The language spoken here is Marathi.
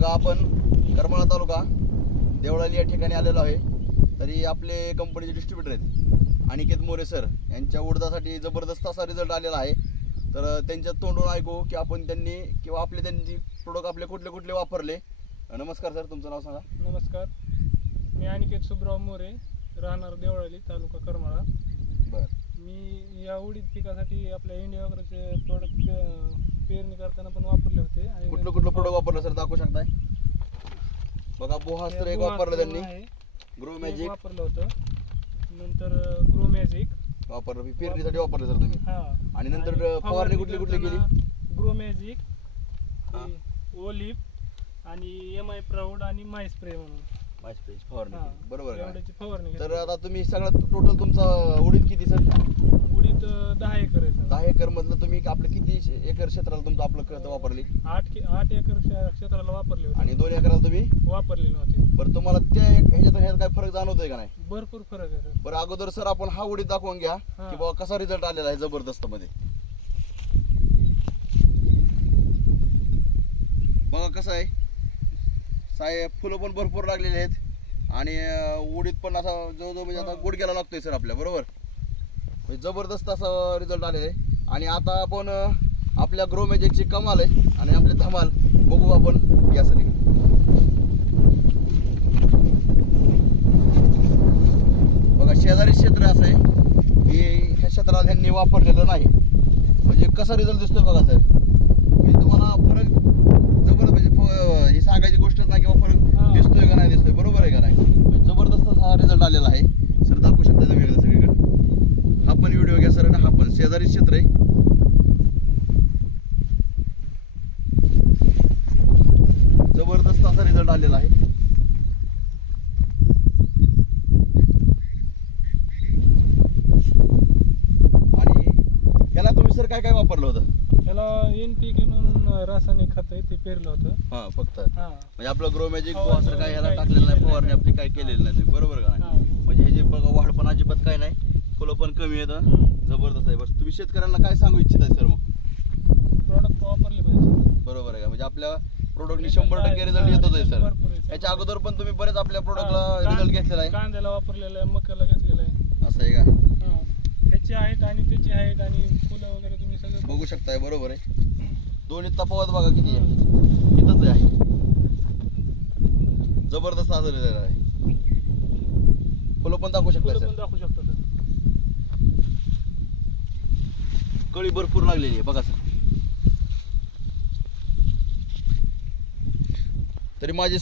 बघा आपण करमाळा तालुका देवळाली या ठिकाणी आलेलो आहे. तरी आपले कंपनीचे डिस्ट्रीब्युटर आहेत अनिकेत मोरे सर यांच्या उडदासाठी जबरदस्त असा रिझल्ट आलेला आहे. तर त्यांच्या तोंडून ऐकू की आपण त्यांनी किंवा त्यांची प्रोडक्ट आपले कुठले कुठले वापरले. नमस्कार सर, तुमचं नाव सांगा. नमस्कार, मी अनिकेत सुब्राव मोरे, राहणार देवळाली, तालुका करमाळा. बरं, मी या उडीद पिकासाठी आपल्या इंडिया वगैरेचे प्रोडक्ट पेरणी करताना पण वापरले होते. आणि कुठलं प्रोडक्ट वापरलं सर दाखवू शकताय. बघा बोहास्त्र एक वापरलं त्यांनी, ग्रो मॅजिक वापरलं होतं, नंतर ग्रो मॅजिक वापरलं, पेरणीसाठी वापरलं सर तुम्ही. आणि नंतर फवारणी कुठली केली. ग्रो मॅजिक, ओलिव्ह आणि MI प्राऊड आणि माय स्प्रे म्हणून फवारणी केली. बरोबर का. एवढ्याची फवारणी तर आता तुम्ही सगळ्यात टोटल तुमचा उडीद किती सर. उडीद 10 एकर आहे. 10 एकर मधलं तुम्ही आपलं किती एकर क्षेत्राला तुमचं आपलं खत वापरली. 8 एकर क्षेत्राला वापरले होते आणि 2 एकराला तुम्ही वापरले नव्हते. बरं, तुम्हाला त्या ह्याच्यातून ह्यात काय फरक जाणवतोय का नाही. भरपूर फरक आहे सर. बरं, अगोदर सर आपण हा उडीद दाखवून घ्या की बाबा कसा रिझल्ट आलेला आहे जबरदस्त मध्ये. बघा कसं आहे, फुलं पण भरपूर लागलेली आहेत आणि उडीद पण असा जवळजवळ म्हणजे आता गुडघ्याला लागतोय सर आपल्या. बरोबर, म्हणजे जबरदस्त असा रिझल्ट आलेला आहे. आणि आता आपण आपल्या ग्रो मॅजिकची कमाल आहे आणि आपले धमाल बघू आपण यासाठी. बघा शेजारी क्षेत्र असं आहे की ह्या क्षेत्राला त्यांनी वापरलेलं नाही. म्हणजे कसा रिझल्ट दिसतोय बघा सर. म्हणजे तुम्हाला फरक जबरदस्त, म्हणजे ही सांगायची गोष्टच नाही किंवा फरक दिसतोय का नाही दिसतोय. बरोबर आहे का नाही. म्हणजे जबरदस्त असा रिझल्ट आलेला आहे सर. दाखवू शकता तुम्ही एकदा सगळीकडे. हा पण व्हिडिओ घ्या सर आणि हा पण शेजारी क्षेत्र आहे. जबरदस्त असा रिझल्ट आलेला आहे. आणि ह्याला तुम्ही सर काय काय वापरलं होतं. त्याला NPK म्हणून रासायनिक खत आहे ते पेरलं होतं. हा, फक्त म्हणजे आपलं ग्रो मॅजिक असं काय ह्याला टाकलेलं नाही, फवारणी आपली काय केलेली नाही. बरोबर का नाही. म्हणजे हे जे बघा वाढ पण अजिबात काय नाही, फुलं पण कमी येतं. जबरदस्त आहे. बस तुम्ही शेतकऱ्यांना काय सांगू इच्छित आहे सर मग. प्रोडक्ट वापरले पाहिजे. बरोबर आहे का. म्हणजे आपल्या प्रोडक्टनी 100% रिझल्ट येतोच आहे सर. याच्या अगोदर पण तुम्ही बरेच आपल्या प्रोडक्टला रिझल्ट घेतलेला आहे. कांद्याला वापरलेला आहे, मक्याला घेतलेला आहे. असं आहे का. ह्याची हाईट आणि त्याची हाईट आणि फुलं वगैरे तुम्ही सगळं बघू शकताय. बरोबर आहे. दोन्ही तफावत बघा किती आहे. इथंच आहे. जबरदस्त असं रिझल्ट आहे. फुलं पण दाखवू शकताय फुलं सर. पण दाखवू शकतो सर. कळी भरपूर लागलेली आहे बघा सर. तरी माझी